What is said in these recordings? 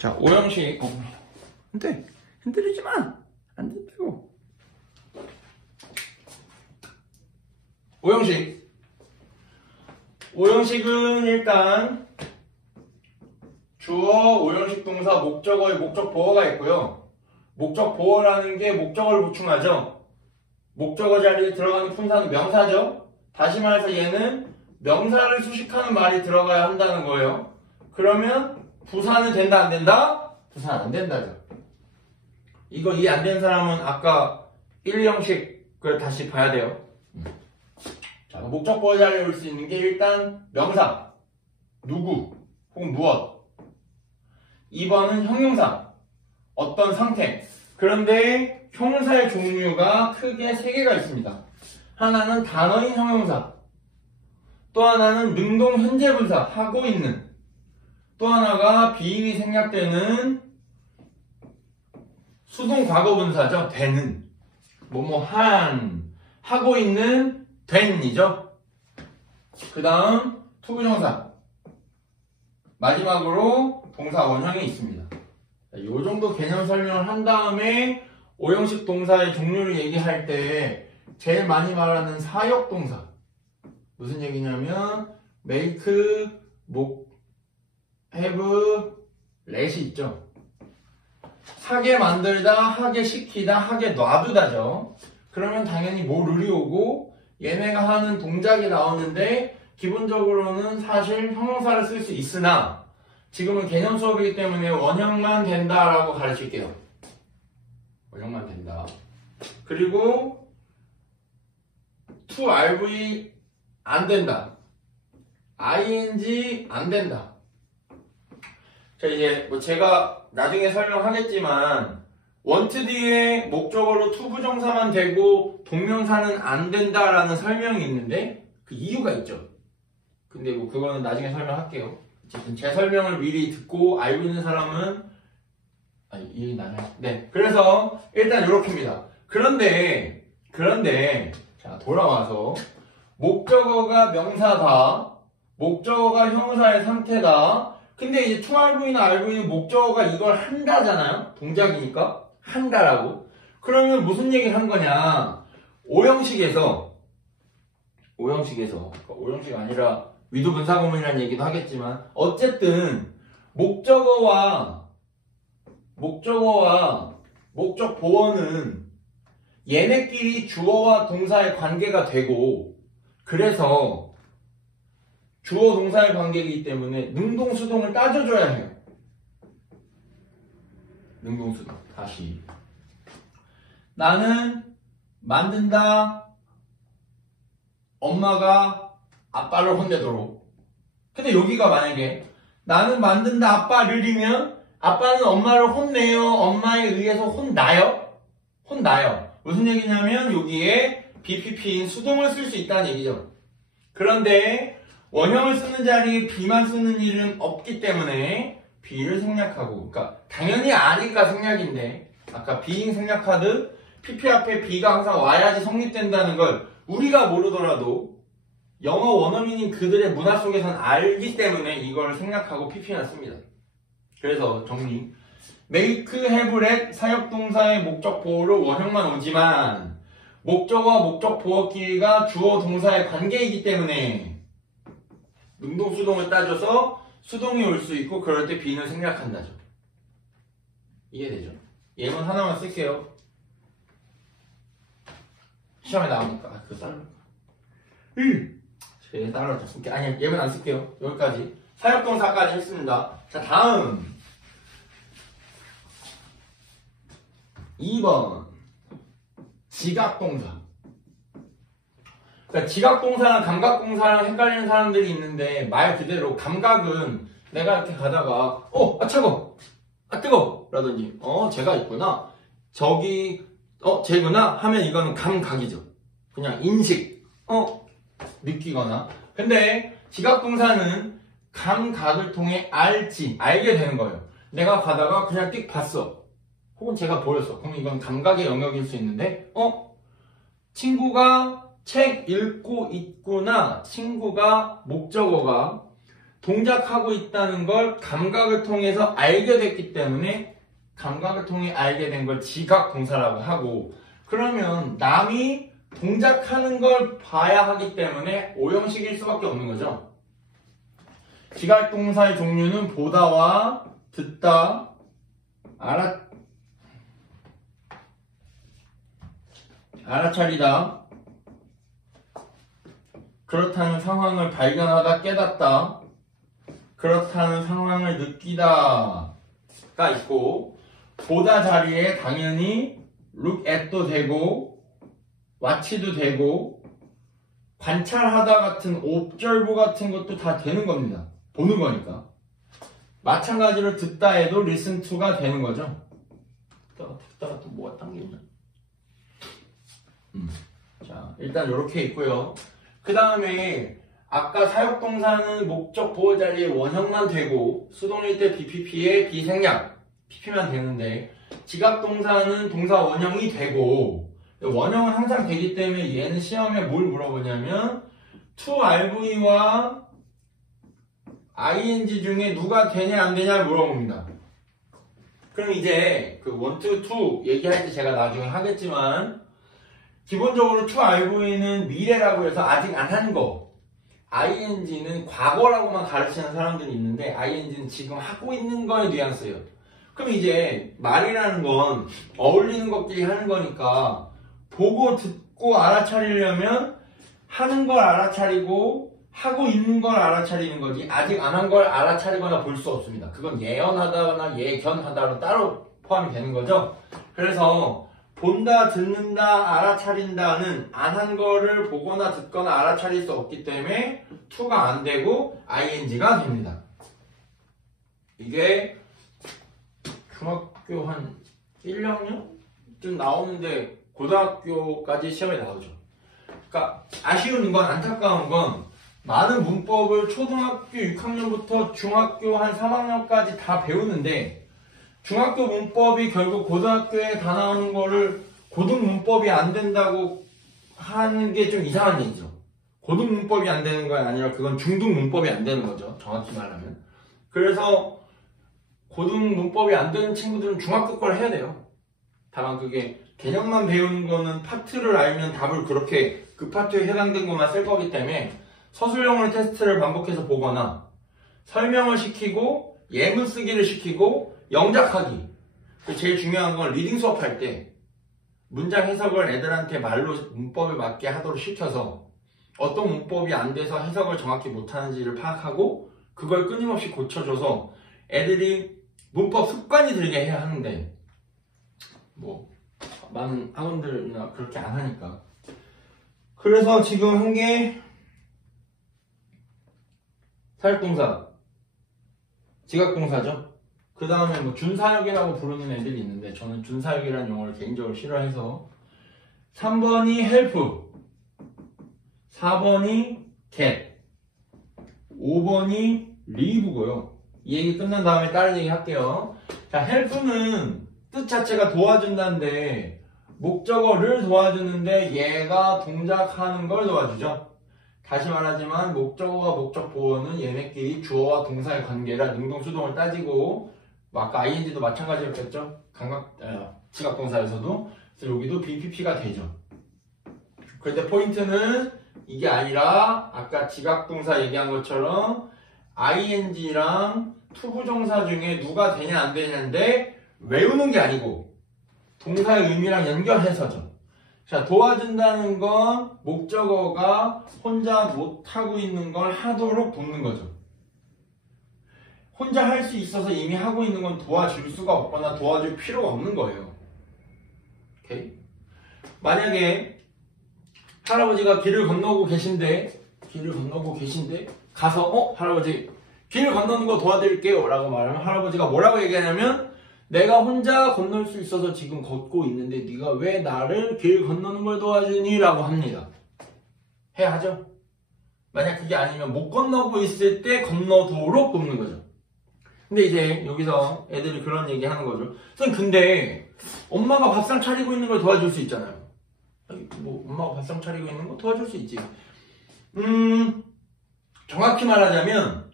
자, 오형식. 안 돼. 흔들리지 마. 안 된다고. 오형식. 오형식은 일단 주어, 오형식 동사, 목적어의 목적 보어가 있고요. 목적 보어라는 게 목적어를 보충하죠. 목적어 자리에 들어가는 품사는 명사죠. 다시 말해서 얘는 명사를 수식하는 말이 들어가야 한다는 거예요. 그러면 부사는 된다, 안 된다? 부사는 안 된다죠. 이거 이해 안 되는 사람은 아까 1형식을 다시 봐야 돼요. 자, 목적 보어 자리에 올 수 있는 게 일단 명사, 누구, 혹은 무엇. 2번은 형용사, 어떤 상태. 그런데 형용사의 종류가 크게 3개가 있습니다. 하나는 단어인 형용사, 또 하나는 능동 현재분사, 하고 있는, 또 하나가 비인이 생략되는 수동 과거분사죠. 되는, 뭐뭐한, 하고 있는, 된이죠. 그 다음 투부정사, 마지막으로 동사 원형이 있습니다. 이 정도 개념 설명을 한 다음에 오형식 동사의 종류를 얘기할 때 제일 많이 말하는 사역동사, 무슨 얘기냐면 make, have, let이 있죠. 하게 만들다, 하게 시키다, 하게 놔두다죠. 그러면 당연히 뭐를이 오고 얘네가 하는 동작이 나오는데 기본적으로는 사실 형용사를 쓸 수 있으나 지금은 개념 수업이기 때문에 원형만 된다라고 가르칠게요. 원형만 된다. 그리고 to RV 안 된다. ing 안 된다. 자, 이제 뭐 제가 나중에 설명하겠지만 want 뒤에 목적어로 to 부정사만 되고 동명사는 안 된다라는 설명이 있는데 그 이유가 있죠. 근데 뭐 그거는 나중에 설명할게요. 어쨌든 제 설명을 미리 듣고 알고 있는 사람은 이해 나나요? 네. 그래서 일단 이렇게입니다. 그런데 자, 돌아와서 목적어가 명사다. 목적어가 형용사의 상태다. 근데 이제 to RV나 RV는 목적어가 이걸 한다잖아요. 동작이니까 한다라고. 그러면 무슨 얘기를 한 거냐? 오형식에서 오형식 아니라 위도분사구문이라는 얘기도 하겠지만 어쨌든 목적어와 목적 보어는 얘네끼리 주어와 동사의 관계가 되고 그래서 주어 동사의 관계이기 때문에 능동수동을 따져줘야 해요. 능동수동. 다시 나는 만든다. 엄마가 아빠를 혼내도록. 근데 여기가 만약에 나는 만든다 아빠를이면 아빠는 엄마를 혼내요? 엄마에 의해서 혼나요? 혼나요. 무슨 얘기냐면 여기에 BPP인 수동을 쓸 수 있다는 얘기죠. 그런데 원형을 쓰는 자리에 B만 쓰는 일은 없기 때문에 B를 생략하고, 그러니까 당연히 아니까 생략인데 아까 being 생략하듯 PP 앞에 B가 항상 와야지 성립된다는 걸 우리가 모르더라도 영어 원어민인 그들의 문화 속에서는 알기 때문에 이걸 생략하고 PP만 씁니다. 그래서 정리. make, have, let 사역동사의 목적 보어로 원형만 오지만 목적어와 목적 보어끼리가 주어 동사의 관계이기 때문에 능동수동을 따져서 수동이 올 수 있고 그럴 때 B는 생략한다죠. 이해되죠? 예문 하나만 쓸게요. 시험에 나오니까. 그거 따로. 제 따로 쓸게. 아니, 예문 안 쓸게요. 여기까지. 사역동사까지 했습니다. 자, 다음. 2번. 지각동사. 그러니까 지각동사랑 감각동사랑 헷갈리는 사람들이 있는데 말 그대로 감각은 내가 이렇게 가다가 차가워. 뜨거워. 라든지 쟤가 있구나. 저기 쟤구나 하면 이거는 감각이죠. 그냥 인식. 느끼거나. 근데 지각동사는 감각을 통해 알게 되는 거예요. 내가 가다가 그냥 띡 봤어. 혹은 제가 보였어. 그럼 이건 감각의 영역일 수 있는데 친구가 책 읽고 있구나. 친구가 목적어가 동작하고 있다는 걸 감각을 통해서 알게 됐기 때문에 감각을 통해 알게 된 걸 지각동사라고 하고, 그러면 남이 동작하는 걸 봐야 하기 때문에 오형식일 수밖에 없는 거죠. 지각동사의 종류는 보다와 듣다, 알아차리다, 그렇다는 상황을 발견하다, 깨닫다, 그렇다는 상황을 느끼다가 있고, 보다 자리에 당연히 look at도 되고 watch도 되고 관찰하다 같은 observe 같은 것도 다 되는 겁니다. 보는 거니까. 마찬가지로 듣다 해도 listen to가 되는 거죠. 듣다가 또 뭐가 당기냐. 자, 일단 이렇게 있고요. 그 다음에 아까 사역동사는 목적 보호 자리에 원형만 되고 수동일 때 BPP에 비생략 PP만 되는데, 지각동사는 동사 원형이 되고 원형은 항상 되기 때문에 얘는 시험에 뭘 물어보냐면 to RV와 ing 중에 누가 되냐 안 되냐를 물어봅니다. 그럼 이제 그 1, 2, 2 얘기할 때 제가 나중에 하겠지만, 기본적으로 to RV는 미래라고 해서 아직 안 한 거, ing는 과거라고만 가르치는 사람들이 있는데 ing는 지금 하고 있는 거에 뉘앙스예요. 그럼 이제 말이라는 건 어울리는 것끼리 하는 거니까 보고 듣고 알아차리려면 하는 걸 알아차리고 하고 있는 걸 알아차리는 거지, 아직 안 한 걸 알아차리거나 볼 수 없습니다. 그건 예언하다거나 예견하다로 따로 포함이 되는 거죠. 그래서 본다, 듣는다, 알아차린다는 안 한 거를 보거나 듣거나 알아차릴 수 없기 때문에 to가 안 되고 ing가 됩니다. 이게 중학교 한 1학년쯤 나오는데 고등학교까지 시험에 나오죠. 그러니까 아쉬운 건, 안타까운 건 많은 문법을 초등학교 6학년부터 중학교 한 3학년까지 다 배우는데 중학교 문법이 결국 고등학교에 다 나오는 거를 고등 문법이 안 된다고 하는 게 좀 이상한 얘기죠. 고등 문법이 안 되는 건 아니라 그건 중등 문법이 안 되는 거죠. 정확히 말하면. 그래서 고등 문법이 안 되는 친구들은 중학교 걸 해야 돼요. 다만 그게 개념만 배우는 거는 파트를 알면 답을 그렇게 그 파트에 해당된 것만 쓸 거기 때문에 서술형으로 테스트를 반복해서 보거나 설명을 시키고 예문 쓰기를 시키고 영작하기. 제일 중요한 건 리딩 수업할 때 문장 해석을 애들한테 말로 문법에 맞게 하도록 시켜서 어떤 문법이 안 돼서 해석을 정확히 못하는지를 파악하고 그걸 끊임없이 고쳐줘서 애들이 문법 습관이 들게 해야 하는데 뭐 많은 학원들이나 그렇게 안 하니까. 그래서 지금 한 게 사역동사, 지각동사죠. 그 다음에 뭐 준사역이라고 부르는 애들이 있는데 저는 준사역이라는 용어를 개인적으로 싫어해서 3번이 help, 4번이 get, 5번이 leave고요. 이 얘기 끝난 다음에 다른 얘기 할게요. 자, help는 뜻 자체가 도와준다는데 목적어를 도와주는데 얘가 동작하는 걸 도와주죠. 다시 말하지만 목적어와 목적보어는 얘네끼리 주어와 동사의 관계라 능동수동을 따지고 아까 ing도 마찬가지였겠죠. 지각동사에서도. 그래서 여기도 BPP가 되죠. 그런데 포인트는 이게 아니라 아까 지각동사 얘기한 것처럼 ing랑 투부정사 중에 누가 되냐 안 되냐인데 외우는 게 아니고 동사의 의미랑 연결해서죠. 자, 도와준다는 건 목적어가 혼자 못하고 있는 걸 하도록 돕는 거죠. 혼자 할 수 있어서 이미 하고 있는 건 도와줄 수가 없거나 도와줄 필요가 없는 거예요. 오케이? 만약에 할아버지가 길을 건너고 계신데 가서 할아버지 길 건너는 거 도와드릴게요 라고 말하면 할아버지가 뭐라고 얘기하냐면 내가 혼자 건널 수 있어서 지금 걷고 있는데 네가 왜 나를 길 건너는 걸 도와주니? 라고 합니다. 해야 하죠. 만약 그게 아니면 못 건너고 있을 때 건너도록 돕는 거죠. 근데 이제 여기서 애들이 그런 얘기 하는 거죠. 선생님 근데 엄마가 밥상 차리고 있는 걸 도와줄 수 있잖아요. 뭐 엄마가 밥상 차리고 있는 거 도와줄 수 있지. 정확히 말하자면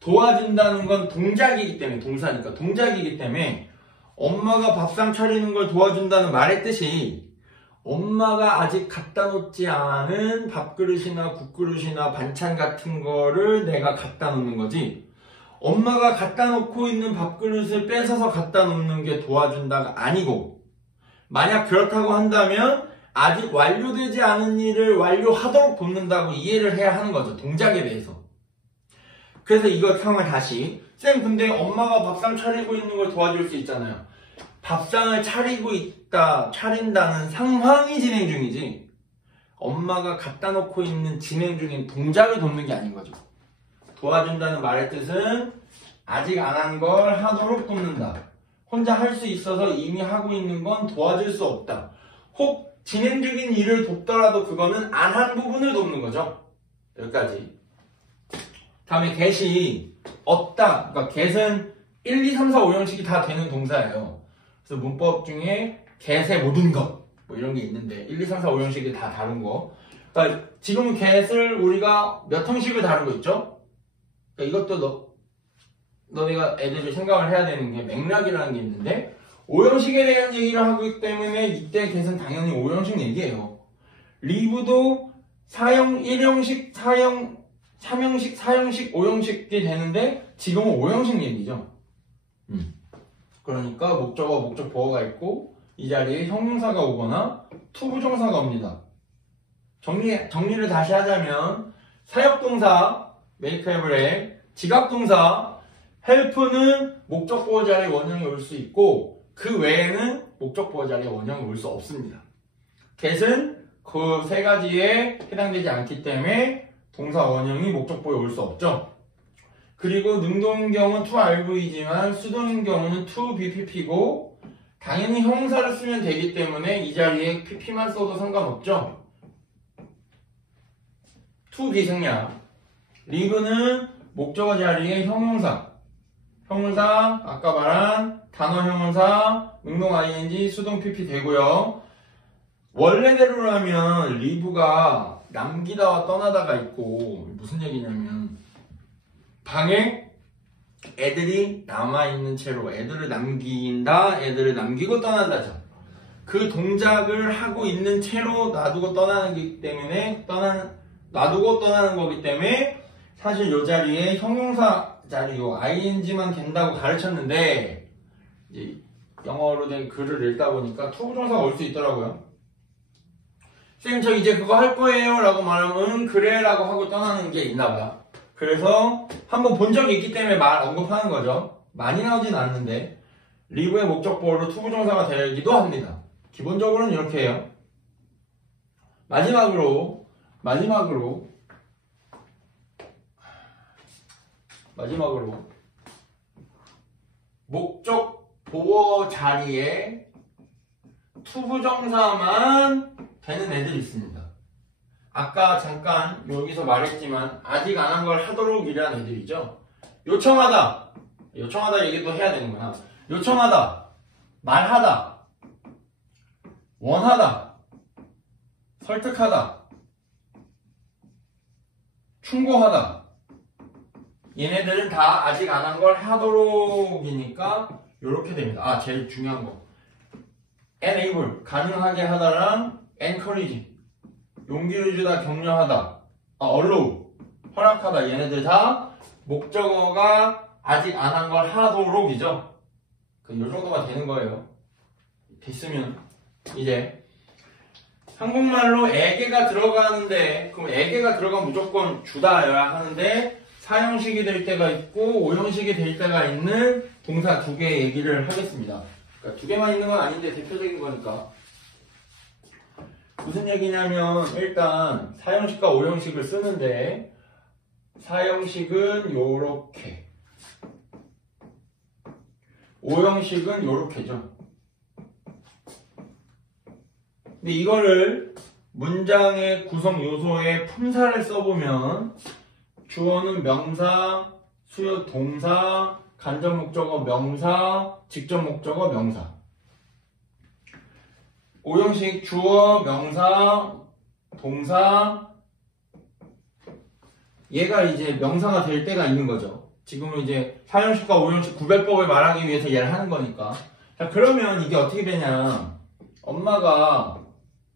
도와준다는 건 동작이기 때문에, 동사니까 동작이기 때문에 엄마가 밥상 차리는 걸 도와준다는 말의 뜻이 엄마가 아직 갖다 놓지 않은 밥그릇이나 국그릇이나 반찬 같은 거를 내가 갖다 놓는 거지, 엄마가 갖다 놓고 있는 밥그릇을 뺏어서 갖다 놓는 게 도와준다가 아니고, 만약 그렇다고 한다면 아직 완료되지 않은 일을 완료하도록 돕는다고 이해를 해야 하는 거죠. 동작에 대해서. 그래서 이거 상황을 다시, 쌤 근데 엄마가 밥상 차리고 있는 걸 도와줄 수 있잖아요. 밥상을 차린다는 상황이 진행 중이지 엄마가 갖다 놓고 있는 진행 중인 동작을 돕는 게 아닌 거죠. 도와준다는 말의 뜻은 아직 안 한 걸 하도록 돕는다. 혼자 할 수 있어서 이미 하고 있는 건 도와줄 수 없다. 혹 진행 중인 일을 돕더라도 그거는 안 한 부분을 돕는 거죠. 여기까지. 다음에 get이 없다. 그러니까 get은 1, 2, 3, 4, 5형식이 다 되는 동사예요. 그래서 문법 중에 get의 모든 것 뭐 이런 게 있는데 1, 2, 3, 4, 5형식이 다 다른 거. 그러니까 지금 get을 우리가 몇 형식을 다룬 거 있죠? 그러니까 이것도 너네가 애들이 생각을 해야 되는 게 맥락이라는 게 있는데 5형식에 대한 얘기를 하고 있기 때문에 이때 get은 당연히 5형식 얘기예요. live도 1형식, 3형식, 4형식, 5형식이 되는데 지금은 5형식 얘기죠. 그러니까 목적어, 목적 보어가 있고 이 자리에 형용사가 오거나 투부정사가 옵니다. 정리를 다시 하자면 사역동사 make, have, have, 지각동사 help는 목적 보어 자리에 원형이 올 수 있고 그 외에는 목적 보어 자리에 원형이 올 수 없습니다. get은 그 세 가지에 해당되지 않기 때문에 동사 원형이 목적 보어에 올 수 없죠. 그리고 능동인 경우는 to RV지만 수동인 경우는 to BPP고 당연히 형용사를 쓰면 되기 때문에 이 자리에 PP만 써도 상관없죠. to B 생략. live는 목적어 자리에 형용사 아까 말한 단어 형용사 능동 ing 수동 PP 되고요. 원래대로라면 live가 남기다와 떠나다가 있고 무슨 얘기냐면 방에 애들이 남아있는 채로 애들을 남긴다, 애들을 남기고 떠난다죠. 그 동작을 하고 있는 채로 놔두고 떠나는 거기 때문에 놔두고 떠나는 거기 때문에 사실 이 자리에 형용사 자리 요 ing만 된다고 가르쳤는데 이제 영어로 된 글을 읽다 보니까 투부정사가 올 수 있더라고요. 쌤 저 이제 그거 할 거예요 라고 말하면 그래 라고 하고 떠나는 게 있나봐요. 그래서 한번 본 적이 있기 때문에 언급하는 거죠. 많이 나오진 않는데 live의 목적 보어로 투부정사가 되기도 합니다. 기본적으로는 이렇게 해요. 마지막으로 목적 보어 자리에 투부정사만 되는 애들이 있습니다. 아까 잠깐 여기서 말했지만 아직 안 한 걸 하도록 이라는 애들이죠. 요청하다 얘기도 해야 되는구나. 요청하다, 말하다, 원하다, 설득하다, 충고하다. 얘네들은 다 아직 안 한 걸 하도록이니까 이렇게 됩니다. 제일 중요한 거. enable, 가능하게 하다랑 encourage, 용기를 주다, 격려하다, allow, 허락하다. 얘네들 다 목적어가 아직 안 한 걸 하도록이죠. 이 정도가 되는 거예요. 됐으면 이제 한국말로 에게가 들어가는데 그럼 에게가 들어가면 무조건 주다여야 하는데 4형식이 될 때가 있고 5형식이 될 때가 있는 동사 2개 얘기를 하겠습니다. 그러니까 2개만 있는 건 아닌데 대표적인 거니까. 무슨 얘기냐면 일단 4형식과 5형식을 쓰는데 4형식은 요렇게 5형식은 요렇게죠. 근데 이거를 문장의 구성 요소에 품사를 써보면 주어는 명사, 수요 동사, 간접 목적어 명사, 직접 목적어 명사. 5형식 주어, 명사, 동사. 얘가 이제 명사가 될 때가 있는 거죠. 지금은 이제 사형식과 오형식 구별법을 말하기 위해서 얘를 하는 거니까. 자, 그러면 이게 어떻게 되냐. 엄마가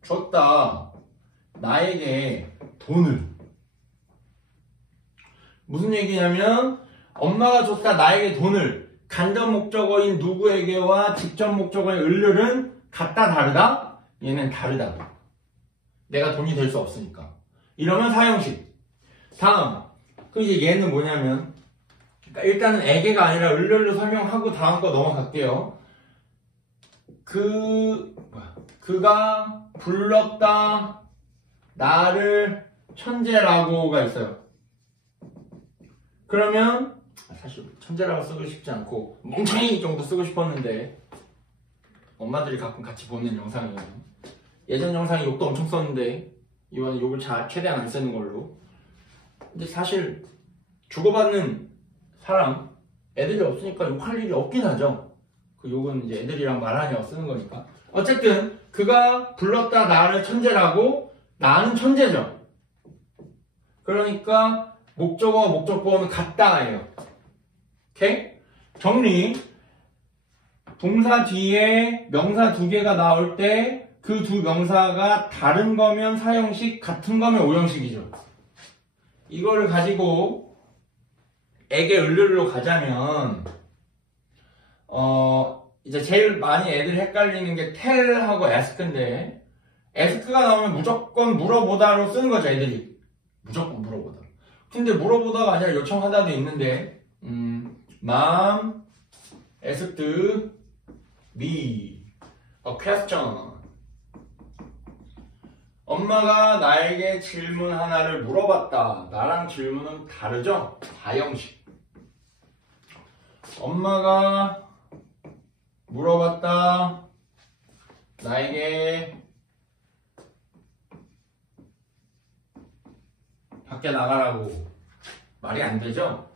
줬다. 나에게 돈을. 무슨 얘기냐면 엄마가 줬다 나에게 돈을. 간접 목적어인 누구에게와 직접 목적어인 을은 같다 다르다? 얘는 다르다. 내가 돈이 될 수 없으니까. 이러면 사형식. 다음. 그 이제 얘는 뭐냐면 그러니까 일단은 에게가 아니라 을로 설명하고 다음 거 넘어갈게요. 그가 불렀다 나를 천재라고가 있어요. 그러면 사실 천재라고 쓰고 싶지 않고 멍청이 정도 쓰고 싶었는데 엄마들이 가끔 같이 보는 영상이에요. 예전 영상에 욕도 엄청 썼는데 이번에 욕을 최대한 안 쓰는 걸로. 근데 사실 주고받는 사람 애들이 없으니까 욕할 일이 없긴 하죠. 그 욕은 이제 애들이랑 말하냐고 쓰는 거니까. 어쨌든 그가 불렀다 나를 천재라고. 나는 천재죠. 그러니까 목적어 목적보어는 같다예요. 오케이? 정리. 동사 뒤에 명사 두 개가 나올 때 그 두 명사가 다른 거면 사형식, 같은 거면 오형식이죠. 이거를 가지고 에게 을로 가자면 이제 제일 많이 애들 헷갈리는 게 텔하고 ask인데 ask가 나오면 무조건 물어보다로 쓰는 거죠, 애들이. 무조건 물어보다. 근데 물어보다가 아니라 요청하다도 있는데 Mom asked me a question. 엄마가 나에게 질문 하나를 물어봤다. 나랑 질문은 다르죠? 다형식. 엄마가 물어봤다. 나에게 밖에 나가라고. 말이 안 되죠?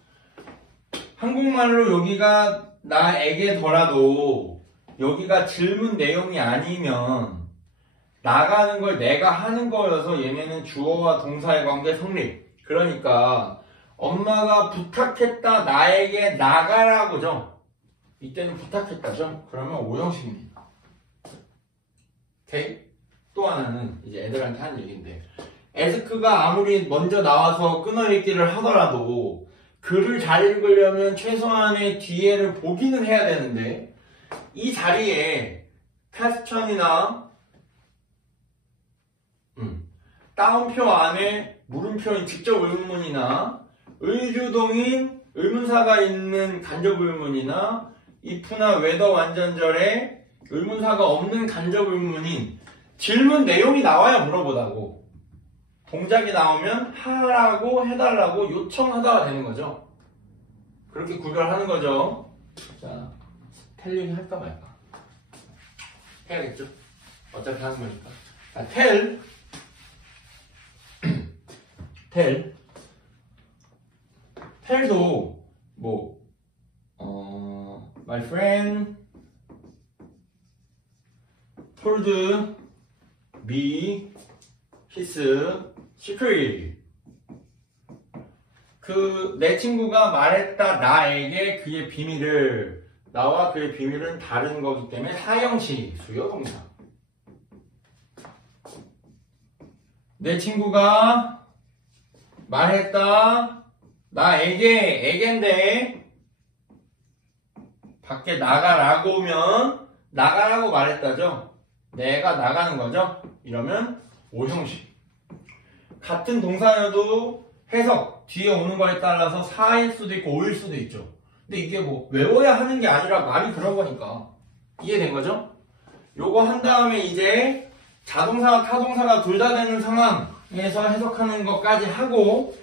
한국말로 여기가 나에게더라도 여기가 질문 내용이 아니면 나가는 걸 내가 하는 거여서 얘네는 주어와 동사의 관계 성립. 그러니까 엄마가 부탁했다 나에게 나가라고죠. 이때는 부탁했다죠. 그러면 오형식입니다. 오케이? 또 하나는 이제 애들한테 하는 얘기인데 에스크가 아무리 먼저 나와서 끊어읽기를 하더라도 글을 잘 읽으려면 최소한의 뒤에를 보기는 해야 되는데 이 자리에 퀘스천이나 따옴표 안에 물음표인 직접 의문문이나 의주동인 의문사가 있는 간접 의문이나 if나 whether 완전절에 의문사가 없는 간접 의문인 질문 내용이 나와야 물어보다고. 동작이 나오면 하라고 해달라고 요청하다가 되는 거죠. 그렇게 구별하는 거죠. 자, 텔 얘기 할까 말까? 해야겠죠? 어차피 하는 거니까. 자, 텔도 my friend told me his secret. 내 친구가 말했다 나에게 그의 비밀을. 나와 그의 비밀은 다른 거기 때문에 사형식 수요 동사. 내 친구가 말했다 나에게인데 밖에 나가라고면 나가라고 말했다죠. 내가 나가는 거죠. 이러면 오형식. 같은 동사여도 해석 뒤에 오는 거에 따라서 4일 수도 있고 5일 수도 있죠. 근데 이게 외워야 하는 게 아니라 말이 그런 거니까. 이해된 거죠? 요거 한 다음에 이제 자동사와 타동사가 둘 다 되는 상황에서 해석하는 것까지 하고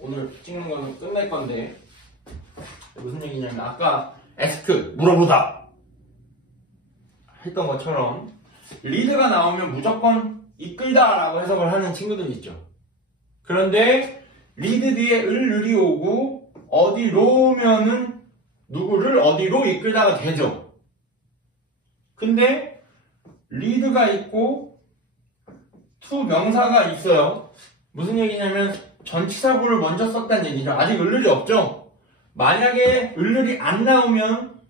오늘 찍는 거는 끝낼 건데 무슨 얘기냐면 아까 ask 물어보다 했던 것처럼 리드가 나오면 무조건 이끌다 라고 해석을 하는 친구들이 있죠. 그런데 리드 뒤에 을이 오고 어디로면은 누구를 어디로 이끌다가 되죠. 근데 리드가 있고 to 명사가 있어요. 무슨 얘기냐면 전치사구를 먼저 썼다는 얘기죠. 아직 을을이 없죠. 만약에 을을이 안 나오면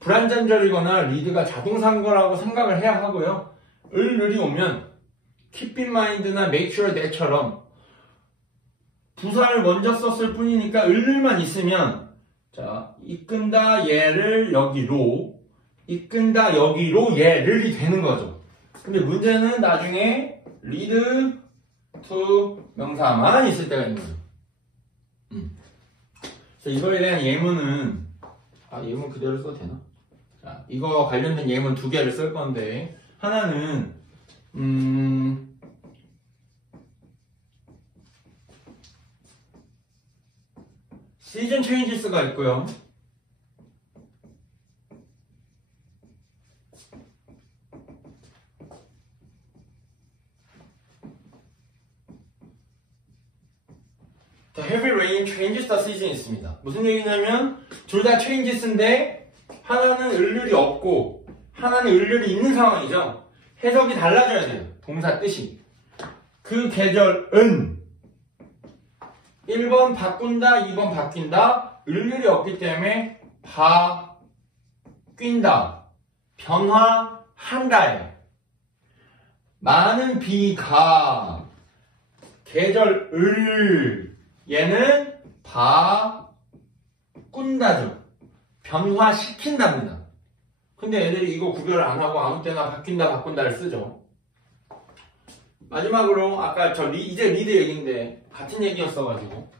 불완전절이거나 리드가 자동사인 거라고 생각을 해야 하고요. 을을이 오면 keep in mind나 make sure that처럼 부사를 먼저 썼을 뿐이니까 을을만 있으면 자, 이끈다 얘를 여기로, 이끈다 여기로 얘를이 되는 거죠. 근데 문제는 나중에 lead to 명사만 있을 때가 있는 거죠. 그래서 이거에 대한 예문은 예문 그대로 써도 되나? 자, 이거 관련된 예문 두 개를 쓸 건데 하나는 시즌 체인지스가 있고요. heavy rain changes the season 있습니다. 무슨 얘기냐면 둘 다 changes인데 하나는 을을이 없고 하나는 을을이 있는 상황이죠. 해석이 달라져야 돼요. 동사 뜻이. 그 계절은 1번 바꾼다, 2번 바뀐다. 을을이 없기 때문에 바뀐다, 변화한다예요. 많은 비가 계절 을 얘는 바꾼다죠. 변화시킨답니다. 근데 애들이 이거 구별을 안 하고 아무 때나 바뀐다, 바꾼다를 쓰죠. 마지막으로 아까 이제 리드 얘기인데 같은 얘기였어가지고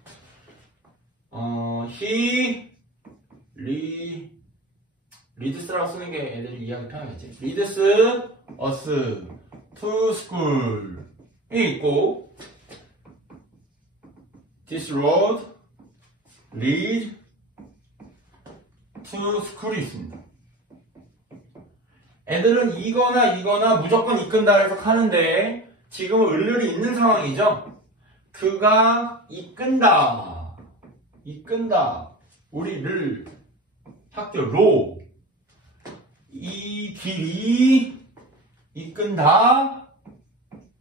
리드스라고 쓰는 게 애들이 이해하기 편하겠지. 리드스 us to school이 있고 this road lead to school이 있습니다. 애들은 이거나 무조건 이끈다 해석하는데 지금은 을을이 있는 상황이죠. 그가 이끈다 우리를 학교로 이 길이 이끈다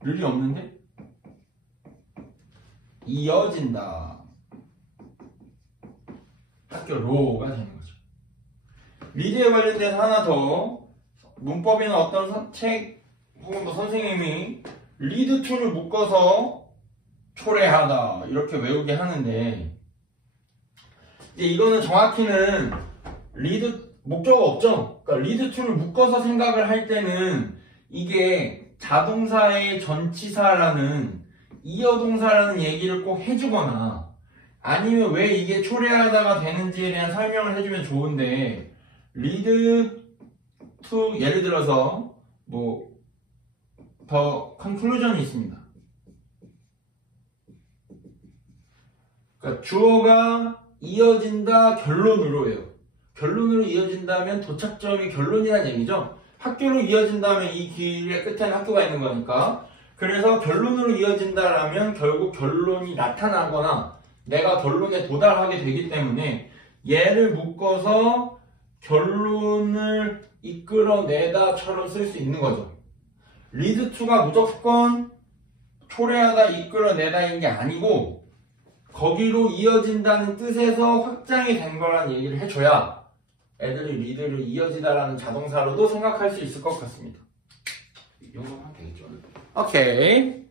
을이 없는데 이어진다 학교로가 되는 거죠. 리드에 관련돼서 하나 더 문법이나 어떤 책 혹은 뭐 선생님이 리드 to를 묶어서 초래하다 이렇게 외우게 하는데 이제 이거는 정확히는 리드 목적어 없죠. 그러니까 리드 to를 묶어서 생각을 할 때는 이게 자동사의 전치사라는 이어동사라는 얘기를 꼭 해주거나 아니면 왜 이게 초래하다가 되는지에 대한 설명을 해주면 좋은데 lead to 예를 들어서 뭐 더 conclusion이 있습니다. 그러니까 주어가 이어진다 결론으로예요. 결론으로 이어진다면 도착점이 결론이라는 얘기죠. 학교로 이어진다면 이 길의 끝에는 학교가 있는 거니까. 그래서 결론으로 이어진다라면 결국 결론이 나타나거나 내가 결론에 도달하게 되기 때문에 얘를 묶어서 결론을 이끌어내다처럼 쓸 수 있는 거죠. lead to가 무조건 초래하다, 이끌어내다인 게 아니고 거기로 이어진다는 뜻에서 확장이 된 거라는 얘기를 해줘야 애들이 리드를 이어지다라는 자동사로도 생각할 수 있을 것 같습니다. 이 정도면 되겠죠? 오케이.